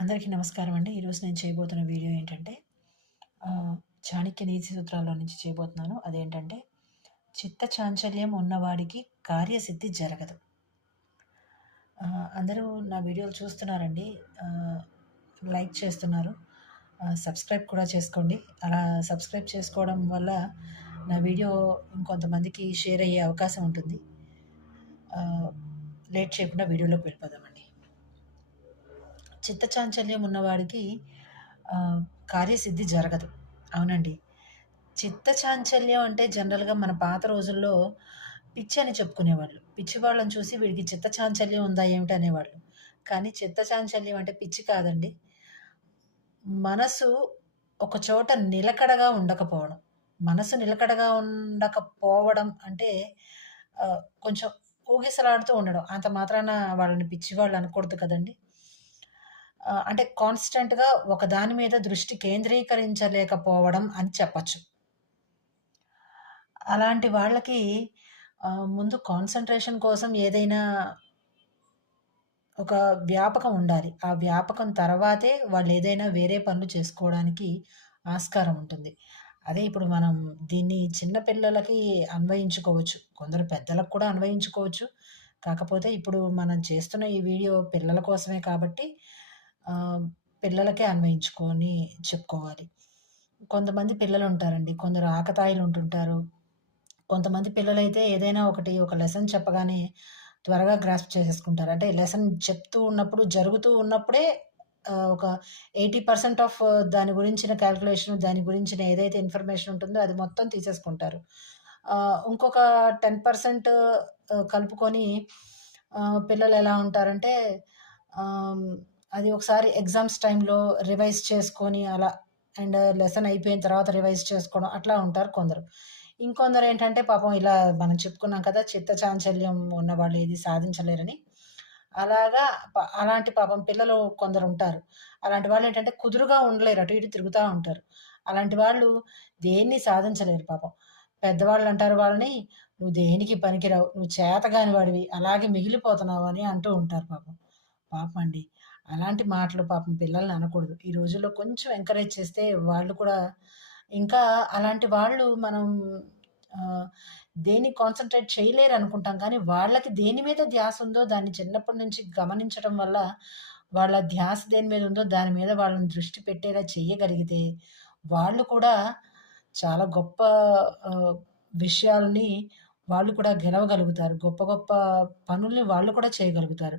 అందరికీ నమస్కారం అండి. ఈరోజు నేను చేయబోతున్న వీడియో ఏంటంటే చాణక్య నీతి సూత్రాల్లో నుంచి చేయబోతున్నాను. అదేంటంటే చిత్త చాంచల్యం ఉన్నవాడికి కార్యసిద్ధి జరగదు. అందరూ నా వీడియోలు చూస్తున్నారండి. లైక్ చేస్తున్నారు. సబ్స్క్రైబ్ కూడా చేసుకోండి. అలా సబ్స్క్రైబ్ చేసుకోవడం వల్ల నా వీడియో ఇంకొంతమందికి షేర్ అయ్యే అవకాశం ఉంటుంది. లేట్ చేయకుండా వీడియోలోకి వెళ్ళిపోదామండి. చిత్తచాంచల్యం ఉన్నవాడికి కార్యసిద్ధి జరగదు. అవునండి. చిత్తచాంచల్యం అంటే జనరల్‌గా మన పాత రోజుల్లో పిచ్చి అని చెప్పుకునేవాళ్ళు. పిచ్చివాళ్ళని చూసి వీడికి చిత్తచాంచల్యం ఉందా ఏమిటి అనేవాళ్ళు. కానీ చిత్తచాంచల్యం అంటే పిచ్చి కాదండి. మనసు ఒక చోట నిలకడగా ఉండకపోవడం. మనసు నిలకడగా ఉండకపోవడం అంటే కొంచెం ఊగిసలాడుతూ ఉండడం. అంత మాత్రాన వాళ్ళని పిచ్చివాళ్ళు అనకూడదు కదండీ! అంటే కాన్స్టెంట్‌గా ఒక దాని మీద దృష్టి కేంద్రీకరించలేకపోవడం అని చెప్పచ్చు. అలాంటి వాళ్ళకి ముందు కాన్సంట్రేషన్ కోసం ఏదైనా ఒక వ్యాపకం ఉండాలి. ఆ వ్యాపకం తర్వాతే వాళ్ళేదైనా వేరే పనులు చేసుకోవడానికి ఆస్కారం ఉంటుంది. అదే ఇప్పుడు మనం దీన్ని చిన్న పిల్లలకి అన్వయించుకోవచ్చు. కొందరు పెద్దలకు కూడా అన్వయించుకోవచ్చు. కాకపోతే ఇప్పుడు మనం చేస్తున్న ఈ వీడియో పిల్లల కోసమే కాబట్టి ఆహ్, పిల్లలకే అన్వయించుకొని చెప్పుకోవాలి. కొంతమంది పిల్లలుంటారండి. కొందరు ఆకతాయిలు ఉంటుంటారు. కొంతమంది పిల్లలైతే ఏదైనా ఒకటి ఒక లెసన్ చెప్పగానే త్వరగా గ్రాస్ప్ చేసేసుకుంటారు. అంటే లెసన్ చెప్తూ ఉన్నప్పుడు, జరుగుతూ ఉన్నప్పుడే ఒక 80% ఆఫ్ దాని గురించిన కాలిక్యులేషన్, దాని గురించిన ఏదైతే ఇన్ఫర్మేషన్ ఉంటుందో అది మొత్తం తీసేసుకుంటారు. ఇంకొక 10% కలుపుకొని పిల్లలెలా ఉంటారంటే ఆహ్, అది ఒకసారి ఎగ్జామ్స్ టైమ్‌లో రివైజ్ చేసుకొని అలా అండ్ లెసన్ అయిపోయిన తర్వాత రివైజ్ చేసుకోవడం అట్లా ఉంటారు కొందరు. ఇంకొందరేంటంటే పాపం ఇలా మనం చెప్పుకున్నాం కదా! చిత్తచాంచల్యం ఉన్నవాళ్ళు ఏది సాధించలేరని. అలాగా అలాంటి పాపం పిల్లలు కొందరుంటారు. అలాంటి వాళ్ళేంటంటే కుదురుగా ఉండలేరు. అటు ఇటు తిరుగుతా ఉంటారు. అలాంటి వాళ్ళు దేన్ని సాధించలేరు పాపం. పెద్దవాళ్ళంటారు వాళ్ళని, "నువ్వు దేనికి పనికిరావు. నువ్వు చేతగాని వాడివి. అలాగే మిగిలిపోతున్నావు" అని అంటూ ఉంటారు పాపం. పాపమండి. అలాంటి మాటలు పాపం పిల్లల్ని అనకూడదు. ఈ రోజుల్లో కొంచెం ఎంకరేజ్ చేస్తే వాళ్ళు కూడా ఇంకా అలాంటి వాళ్ళు మనం ఆహ్, దేన్ని కాన్సంట్రేట్ చేయలేరనుకుంటాం కానీ, వాళ్ళకి దేని మీద ధ్యాసుందో దాన్ని చిన్నప్పటి నుంచి గమనించడం వల్ల, వాళ్ళ ధ్యాస దేని మీద ఉందో దాని మీద వాళ్ళని దృష్టి పెట్టేలా చెయ్యగలిగితే, వాళ్ళు కూడా చాలా గొప్ప ఆహ్, విషయాల్ని వాళ్ళు కూడా గెలవగలుగుతారు. గొప్ప గొప్ప పనుల్ని వాళ్ళు కూడా చేయగలుగుతారు.